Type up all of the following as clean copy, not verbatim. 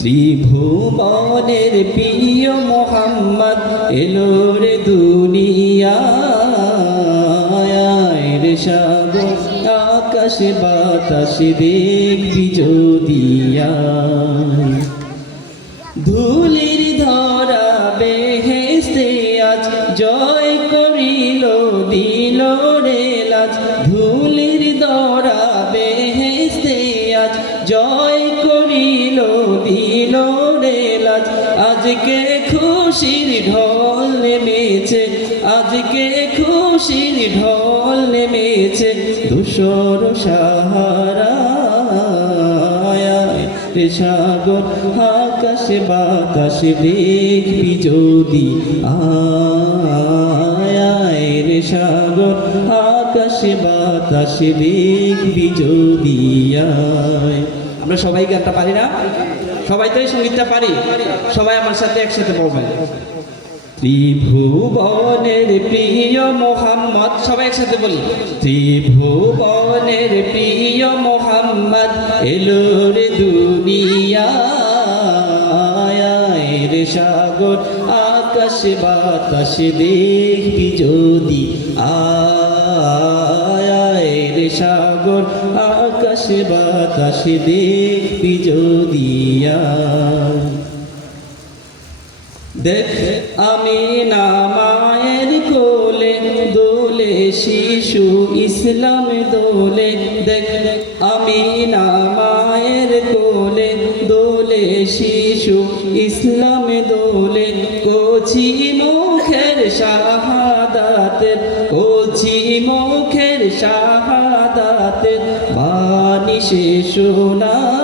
ত্রিভুবনের প্রিয় মোহাম্মদ এলো রে দুনিয়ায় রে সাগর আকাশ বাতাস দেখবি যদিয়া ধুলির ধরা বেহেশতে আজ জয় করিল দিল রে লাজ ধুলির ধরা বেহেশতে আজ জয় করিল দিল রে লাজ আজকে খুশির ঢল নেমেছে আজকে খুশির ঢল নেমেছে ধূসর সাহারা রে সাগর আকাশ বাতাস দেখবি যদি আয় রে সাগর আকাশ বাতাস দেখবি যদি আয়। আমরা সবাই গানটা পারি না? সবাই তো এই সঙ্গীতটা পারি? সবাই আমার সাথে একসাথে বলবেন। ত্রিভুবনের প্রিয় মোহাম্মদ, সবাই একসাথে বলি। ত্রিভুবনের প্রিয় মোহাম্মদ এলো রে দুনিয়ায় রে সাগর আকাশ বাতাস দেখবি যদি আয় রে সাগর আকাশ বাতাস দেখবি যদি আয়। দেখ আমি না মায়ের কোলে দোলে শিশু ইসলাম দোলে দেখ আমি না মায়ের কোলে দোলে শিশু ইসলাম দোলে কচি মুখের শাহাদাতের কচি মুখের শাহাদাতের বাণী সে শোনায়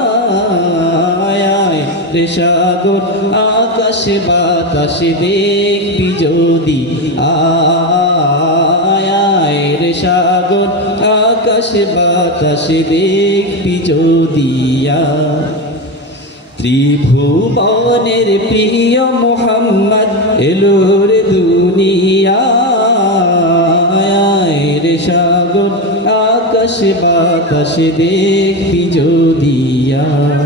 রে সাগর আকাশ বাতাস দেখবি যদি আয় রে সাগর আকাশ বাতাস দেখবি যদি আয়। ত্রিভুবনের প্রিয় মোহাম্মদ এলো রে দুনিয়ায় রে সাগর আকাশ বাতাস দেখবি যদি আয়।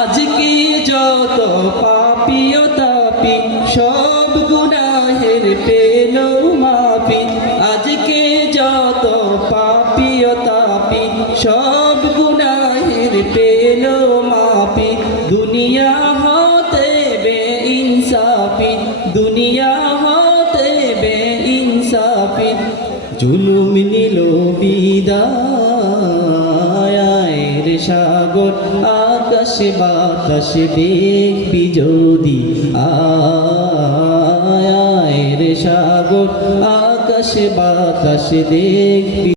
আজকে যত পাপী ও তাপী সব গুনাহের পেল মাপি আজকে যত পাপী ও তাপী সব গুনাহের পেল মাপি দুনিয়া হতে বেইনসাফি দুনিয়া হতে বেইনসাফি জুলুম নিল বিদায় রে সাগর আকাশ বাতাস দেখবি যদি আয় রে সাগর আকাশ বাতাস দেখবি।